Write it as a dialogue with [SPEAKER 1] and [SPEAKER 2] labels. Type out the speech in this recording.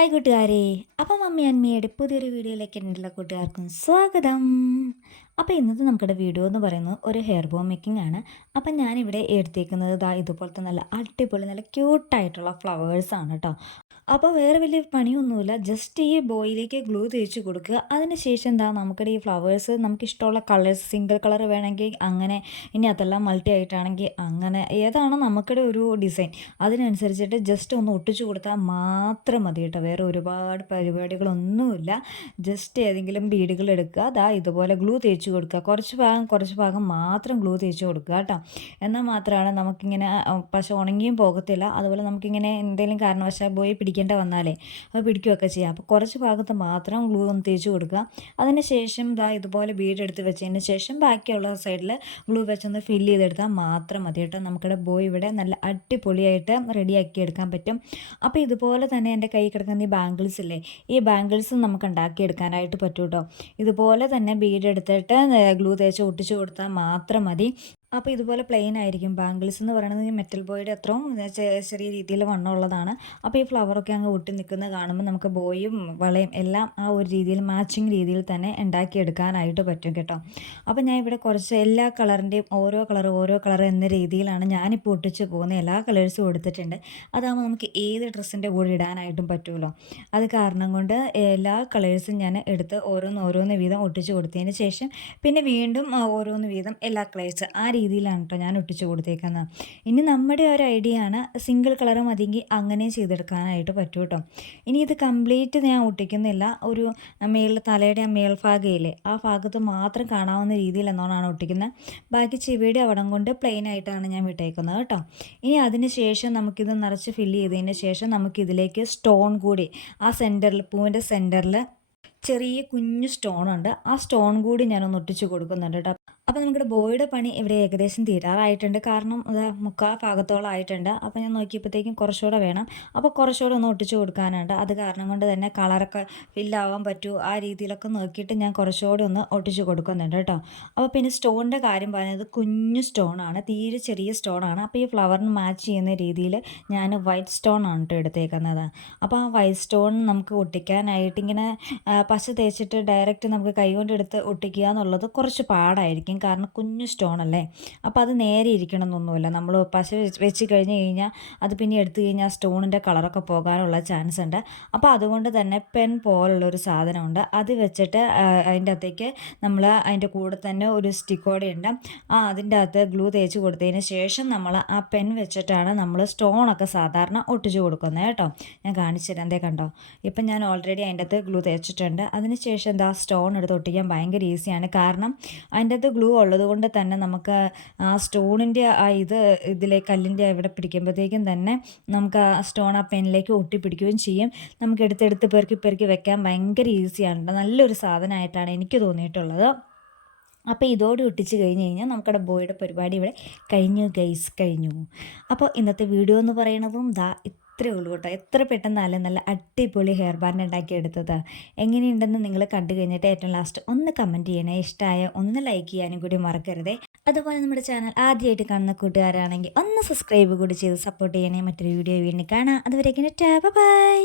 [SPEAKER 1] Hi കൂട്ടുകാരെ. അപ്പം mummy അന്മയുടെ പുതിയൊരു വീഡിയോയിലേക്ക് എന്റെ കൂട്ടുകാർക്കും സ്വാഗതം. അപ്പോൾ ഇന്നത്തെ നമ്മുടെ വീഡിയോ എന്ന് പറയുന്നത് ഒരു ഹെയർ ബോം മേക്കിംഗ് ആണ്. അപ്പം ഞാനിവിടെ എടുത്തേക്കുന്നത് ഇതാ ഇതുപോലത്തെ നല്ല അടിപൊളി നല്ല ക്യൂട്ടായിട്ടുള്ള ഫ്ലവേഴ്സാണ് കേട്ടോ അപ്പോൾ വേറെ വലിയ പണിയൊന്നുമില്ല. ജസ്റ്റ് ഈ ബോയിലേക്ക് ഗ്ലൂ തേച്ച് കൊടുക്കുക. അതിന് ശേഷം എന്താ നമുക്കിടെ ഈ ഫ്ലവേഴ്സ് നമുക്ക് ഇഷ്ടമുള്ള കളേഴ്സ് സിംഗിൾ കളർ വേണമെങ്കിൽ അങ്ങനെ ഇനി അതെല്ലാം മൾട്ടി ആയിട്ടാണെങ്കിൽ അങ്ങനെ ഏതാണ് നമുക്കിടെ ഒരു ഡിസൈൻ അതിനനുസരിച്ചിട്ട് ജസ്റ്റ് ഒന്ന് ഒട്ടിച്ചു കൊടുത്താൽ മാത്രം മതി കേട്ടോ. വേറെ ഒരുപാട് പരിപാടികളൊന്നുമില്ല. ജസ്റ്റ് ഏതെങ്കിലും ബീഡുകൾ എടുക്കുക. അതാ ഇതുപോലെ ഗ്ലൂ തേച്ച് കൊടുക്കുക. കുറച്ച് ഭാഗം കുറച്ച് ഭാഗം മാത്രം ഗ്ലൂ തേച്ച് കൊടുക്കുക കേട്ടോ. എന്നാൽ മാത്രമാണ് നമുക്കിങ്ങനെ പക്ഷെ ഉണങ്ങിയും പോകത്തില്ല. അതുപോലെ നമുക്കിങ്ങനെ എന്തെങ്കിലും കാരണവശാൽ പോയി പിടിക്കാൻ പിടിക്കേണ്ട വന്നാലേ അത് പിടിക്കുകയൊക്കെ ചെയ്യാം. അപ്പോൾ കുറച്ച് ഭാഗത്ത് മാത്രം ഗ്ലൂ ഒന്ന് തേച്ച് കൊടുക്കുക. അതിന് ശേഷം ഇതാ ഇതുപോലെ ബീഡ് വെച്ചതിന് ശേഷം ബാക്കിയുള്ള സൈഡിൽ ഗ്ലൂ വെച്ചൊന്ന് ഫില്ല് ചെയ്തെടുത്താൽ മാത്രം മതി കേട്ടോ. നമുക്കിവിടെ ബോയ് ഇവിടെ നല്ല അടിപൊളിയായിട്ട് റെഡിയാക്കി എടുക്കാൻ പറ്റും. അപ്പോൾ ഇതുപോലെ തന്നെ എന്റെ കൈ കിടക്കുന്ന ഈ ബാംഗിൾസ് ഇല്ലേ ഈ ബാംഗിൾസ് നമുക്ക് ഉണ്ടാക്കിയെടുക്കാനായിട്ട് പറ്റും കേട്ടോ. ഇതുപോലെ തന്നെ ബീഡ് എടുത്തിട്ട് ഗ്ലൂ തേച്ച് ഒട്ടിച്ച് കൊടുത്താൽ മാത്രം മതി. അപ്പോൾ ഇതുപോലെ പ്ലെയിൻ ആയിരിക്കും. ബാംഗിൾസ് എന്ന് പറയുന്നത് മെറ്റൽ ബോയുടെ അത്രയും ചെറിയ രീതിയിൽ വണ്ണമുള്ളതാണ് അപ്പോൾ ഈ ഫ്ലവറൊക്കെ അങ്ങ് ഒട്ടി നിൽക്കുന്നത് കാണുമ്പോൾ നമുക്ക് ബോയും വളയും എല്ലാം ആ ഒരു രീതിയിൽ മാച്ചിങ് രീതിയിൽ തന്നെ ഉണ്ടാക്കിയെടുക്കാനായിട്ട് പറ്റും കേട്ടോ. അപ്പോൾ ഞാൻ ഇവിടെ കുറച്ച് എല്ലാ കളറിന്റെയും ഓരോ കളർ ഓരോ കളർ എന്ന രീതിയിലാണ് ഞാനിപ്പോൾ ഒട്ടിച്ച് പോകുന്ന എല്ലാ കളേഴ്സും എടുത്തിട്ടുണ്ട്. അതാകുമ്പോൾ നമുക്ക് ഏത് ഡ്രസ്സിന്റെ കൂടെ ഇടാനായിട്ടും പറ്റുമല്ലോ അത് കാരണം കൊണ്ട് എല്ലാ കളേഴ്സും ഞാൻ എടുത്ത് ഓരോന്ന് ഓരോന്ന് വീതം ഒട്ടിച്ച് കൊടുത്തതിന് ശേഷം പിന്നെ വീണ്ടും ഓരോന്ന് വീതം എല്ലാ കളേഴ്സ് ആ രീതിയിലാണ് കേട്ടോ ഞാൻ ഒട്ടിച്ചു കൊടുത്തേക്കുന്നത്. ഇനി നമ്മുടെ ഒരു ഐഡിയ ആണ് സിംഗിൾ കളർ മതിയെങ്കിൽ അങ്ങനെ ചെയ്തെടുക്കാനായിട്ട് പറ്റും കേട്ടോ ഇനി ഇത് കംപ്ലീറ്റ് ഞാൻ ഒട്ടിക്കുന്നില്ല. ഒരു മേൽ തലയുടെ ആ മേൽഭാഗയിലെ ആ ഭാഗത്ത് മാത്രം കാണാവുന്ന രീതിയിൽ എന്നോണാണ് ഒട്ടിക്കുന്നത്. ബാക്കി ചെവിയുടെ അവിടം കൊണ്ട് പ്ലെയിൻ ആയിട്ടാണ് ഞാൻ വിട്ടേക്കുന്നത് കേട്ടോ ഇനി അതിന് ശേഷം നമുക്കിത് നിറച്ച് ഫില്ല് ചെയ്തതിന് ശേഷം നമുക്കിതിലേക്ക് സ്റ്റോൺ കൂടി ആ സെന്ററിൽ പൂവിന്റെ സെന്ററിൽ ചെറിയ കുഞ്ഞു സ്റ്റോണുണ്ട്. ആ സ്റ്റോൺ കൂടി ഞാനൊന്ന് ഒട്ടിച്ചു കൊടുക്കുന്നുണ്ട് കേട്ടോ. അപ്പോൾ നമ്മുടെ ബോയുടെ പണി ഇവിടെ ഏകദേശം തീരാറായിട്ടുണ്ട്. കാരണം അത് മുക്കാൽ ഭാഗത്തോളമായിട്ടുണ്ട് അപ്പോൾ ഞാൻ നോക്കിയപ്പോഴത്തേക്കും കുറച്ചുകൂടെ വേണം. അപ്പോൾ കുറച്ചുകൂടെ ഒന്ന് ഒട്ടിച്ചു കൊടുക്കാനുണ്ട്. അത് കാരണം കൊണ്ട് തന്നെ കളറൊക്കെ ഫില്ലാവാൻ പറ്റൂ. ആ രീതിയിലൊക്കെ നോക്കിയിട്ട് ഞാൻ കുറച്ചുകൂടെ ഒന്ന് ഒട്ടിച്ചു കൊടുക്കുന്നുണ്ട് കേട്ടോ. അപ്പോൾ പിന്നെ സ്റ്റോണിന്റെ കാര്യം പറയുന്നത് കുഞ്ഞു സ്റ്റോണാണ്. തീരെ ചെറിയ സ്റ്റോണാണ്. അപ്പോൾ ഈ ഫ്ലവറിന് മാച്ച് ചെയ്യുന്ന രീതിയിൽ ഞാൻ വൈറ്റ് സ്റ്റോൺ ആണ് കേട്ടോ എടുത്തേക്കുന്നത്. അപ്പോൾ ആ വൈറ്റ് സ്റ്റോൺ നമുക്ക് ഒട്ടിക്കാനായിട്ട് ഇങ്ങനെ പശ തേച്ചിട്ട് ഡയറക്റ്റ് നമുക്ക് കൈകൊണ്ട് എടുത്ത് ഒട്ടിക്കുക എന്നുള്ളത് കുറച്ച് പാടായിരിക്കും. കാരണം കുഞ്ഞു സ്റ്റോൺ അല്ലേ? അപ്പോൾ അത് നേരെ ഇരിക്കണം എന്നൊന്നുമില്ല നമ്മൾ പശ വെച്ച് കഴിഞ്ഞ് കഴിഞ്ഞാൽ അത് പിന്നെ എടുത്തു കഴിഞ്ഞാൽ സ്റ്റോണിന്റെ കളറൊക്കെ പോകാനുള്ള ചാൻസ് ഉണ്ട്. അപ്പോൾ അതുകൊണ്ട് തന്നെ പെൻ പോലുള്ള ഒരു സാധനമുണ്ട്. അത് വെച്ചിട്ട് അതിന്റെ അകത്തേക്ക് നമ്മൾ അതിന്റെ കൂടെ തന്നെ ഒരു സ്റ്റിക്കോടെ ഉണ്ട്. ആ അതിന്റെ അകത്ത് ഗ്ലൂ തേച്ച് കൊടുത്തതിന് ശേഷം നമ്മൾ ആ പെൻ വെച്ചിട്ടാണ് നമ്മൾ സ്റ്റോണൊക്കെ സാധാരണ ഒട്ടിച്ചു കൊടുക്കുന്നത് കേട്ടോ. ഞാൻ കാണിച്ചു തരാം. എന്തേ കണ്ടോ? ഇപ്പം ഞാൻ ഓൾറെഡി അതിന്റെ അകത്ത് ഗ്ലൂ തേച്ചിട്ടുണ്ട്. അതിന് ശേഷം എന്താ സ്റ്റോൺ എടുത്ത് ഒട്ടിക്കാൻ ഭയങ്കര ഈസിയാണ് കാരണം അതിന്റെ അകത്ത് ഗ്ലൂ ഉള്ളത് കൊണ്ട് തന്നെ നമുക്ക് ആ സ്റ്റോണിന്റെ ആ ഇത് ഇതിലെ കല്ലിന്റെ ഇവിടെ പിടിക്കുമ്പോഴത്തേക്കും തന്നെ നമുക്ക് ആ സ്റ്റോൺ ആ പെനിലേക്ക് ഒട്ടിപ്പിടിക്കുകയും ചെയ്യും. നമുക്ക് എടുത്തെടുത്ത് പെറുക്കി പെറുക്കി വെക്കാൻ ഭയങ്കര ഈസിയാണ് നല്ലൊരു സാധനമായിട്ടാണ് എനിക്ക് തോന്നിയിട്ടുള്ളത്. അപ്പോൾ ഇതോടെ ഒട്ടിച്ച് കഴിഞ്ഞ് കഴിഞ്ഞാൽ നമുക്കവിടെ ബോയുടെ പരിപാടി ഇവിടെ കഴിഞ്ഞു ഗൈസ് കഴിഞ്ഞു. അപ്പോൾ ഇന്നത്തെ വീഡിയോ എന്ന് പറയുന്നതും ദാ ഇത്രയേ ഉള്ളൂ കേട്ടോ. എത്ര പെട്ടെന്ന് നല്ല അടിപൊളി ഹെയർ ബാൻഡ് ഉണ്ടാക്കി എടുത്തത്. എങ്ങനെയുണ്ടെന്ന് നിങ്ങൾ കണ്ടു കഴിഞ്ഞിട്ട് ഏറ്റവും ലാസ്റ്റ് ഒന്ന് കമന്റ് ചെയ്യണേ. ഇഷ്ടമായ ഒന്ന് ലൈക്ക് ചെയ്യാനും കൂടി മറക്കരുതേ. അതുപോലെ നമ്മുടെ ചാനൽ ആദ്യമായിട്ട് കാണുന്ന കൂട്ടുകാരാണെങ്കിൽ ഒന്ന് സബ്സ്ക്രൈബ് കൂടി ചെയ്ത് സപ്പോർട്ട് ചെയ്യണേ. മറ്റൊരു വീഡിയോ വീണ്ടും കാണാം. അതുവരേക്കും ബൈ